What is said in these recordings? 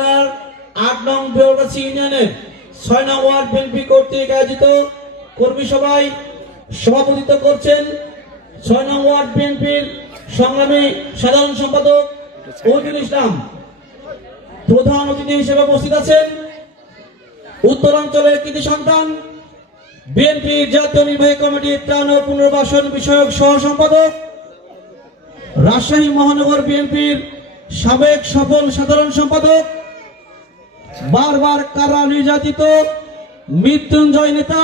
8 নং বেলগাছি ইউনিয়নের 6 নং ওয়ার্ড বিএনপি কর্তৃক আয়োজিত কর্মী সভায় সভাপতিত্ব করছেন 6 নং ওয়ার্ড বিএনপির সংগ্রামী সাধারণ সম্পাদক ওহিদুল ইসলাম। প্রধান অতিথি হিসেবে উপস্থিত আছেন উত্তরাঞ্চলের কৃতি সন্তান বিএনপির জাতীয় নির্বাহী কমিটির ত্রাণ ও পুনর্বাসন বিষয়ক সহ সম্পাদক, রাজশাহী মহানগর বিএনপির সাবেক সফল সাধারণ সম্পাদক, বারবার কারা নির্যাতিত মৃত্যুঞ্জয় নেতা,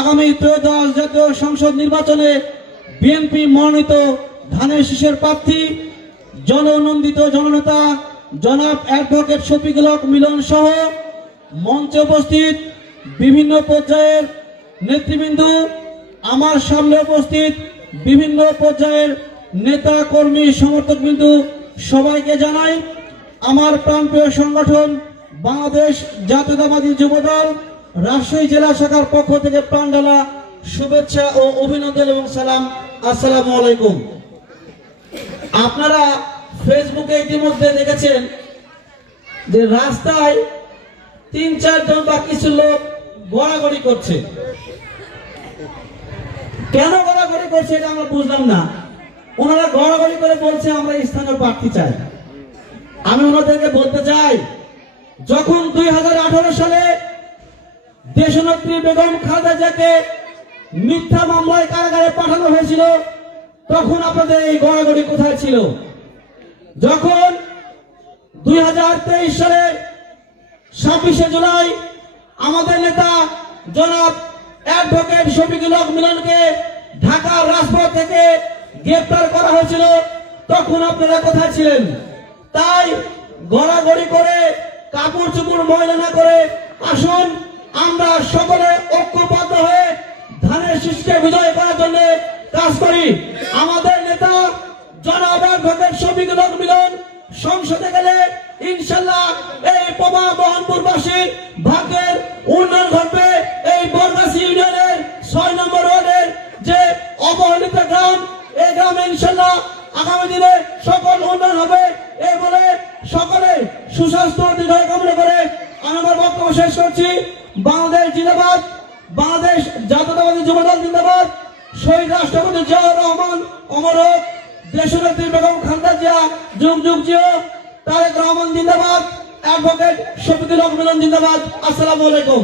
আগামী ত্রয়োদশ জাতীয় সংসদ নির্বাচনে বিএনপি মনোনীত ধানের শীষের প্রার্থী জননন্দিত জননেতা জনাব অ্যাডভোকেট শফিকুল হক মিলন সহ মঞ্চে উপস্থিত বিভিন্ন পর্যায়ের নেতৃবৃন্দ, আমার সামনে উপস্থিত বিভিন্ন পর্যায়ের নেতা কর্মী সমর্থকবৃন্দ, সবাইকে জানাই আমার প্রাণপ্রিয় সংগঠন বাংলাদেশ জাতীয়তাবাদী যুবদল রাজশাহী জেলা শাখার পক্ষ থেকে প্রাণ ঢালা শুভেচ্ছা ও অভিনন্দন এবং সালাম। আসসালামু আলাইকুম। আপনারা ফেসবুকে ইতিমধ্যে দেখেছেন যে রাস্তায় 3-4 জন বা কিছু লোক গড়াগড়ি করছে। কেন গড়াগড়ি করছে এটা আমরা বুঝলাম না। ওনারা গড়াগড়ি করে বলছে আমরা স্থানীয় প্রার্থী চাই। আমি ওনাদেরকে বলতে চাই, যখন 2018 সালে দেশনেত্রী বেগম খালেদা জিয়াকে মিথ্যা মামলায় কারাগারে পাঠানো হয়েছিল, তখন আপনাদের এই গড়াগড়ি কোথায় ছিল? যখন 2023 সালে 26শে জুলাই আমাদের নেতা জনাব অ্যাডভোকেট শফিকুল হক মিলনকে ঢাকার রাজপথ থেকে গ্রেফতার করা হয়েছিল, তখন আপনারা কোথায় ছিলেন? তাই গড়াগড়ি করে কাপড় চোপড় ময়লা না করে আসুন আমরা সকলে ঐক্যবদ্ধ হয়ে ধানের শীষকে বিজয় করার জন্য কাজ করি। আমাদের নেতা জনাব অ্যাডভোকেট শফিকুল হক মিলন সংসদে গেলে ইনশাআল্লাহ এই পবা মোহনপুরবাসীর ভাগ্যের উন্নয়ন ঘটবে। এই বরগাছি ইউনিয়নের 6 নম্বর ওয়ার্ডের যে অবহেলিত গ্রাম, এই গ্রামে ইনশাআল্লাহ আগামী দিনে সকল উন্নয়ন হবে। এই বলে সকলে সুস্বাস্থ্য দীর্ঘায়ু কামনা করে আমি আমার বক্তব্য শেষ করছি। বাংলাদেশ জিন্দাবাদ, বাংলাদেশ জাতীয়তাবাদী যুবদল জিন্দাবাদ, শহীদ রাষ্ট্রপতি জিয়াউর রহমান অমর হোক, দেশনেত্রী বেগম খালেদা জিয়া যুগ যুগ জিও, তারেক রহমান জিন্দাবাদ, অ্যাডভোকেট শফিকুল হক মিলন জিন্দাবাদ। আসসালামু আলাইকুম।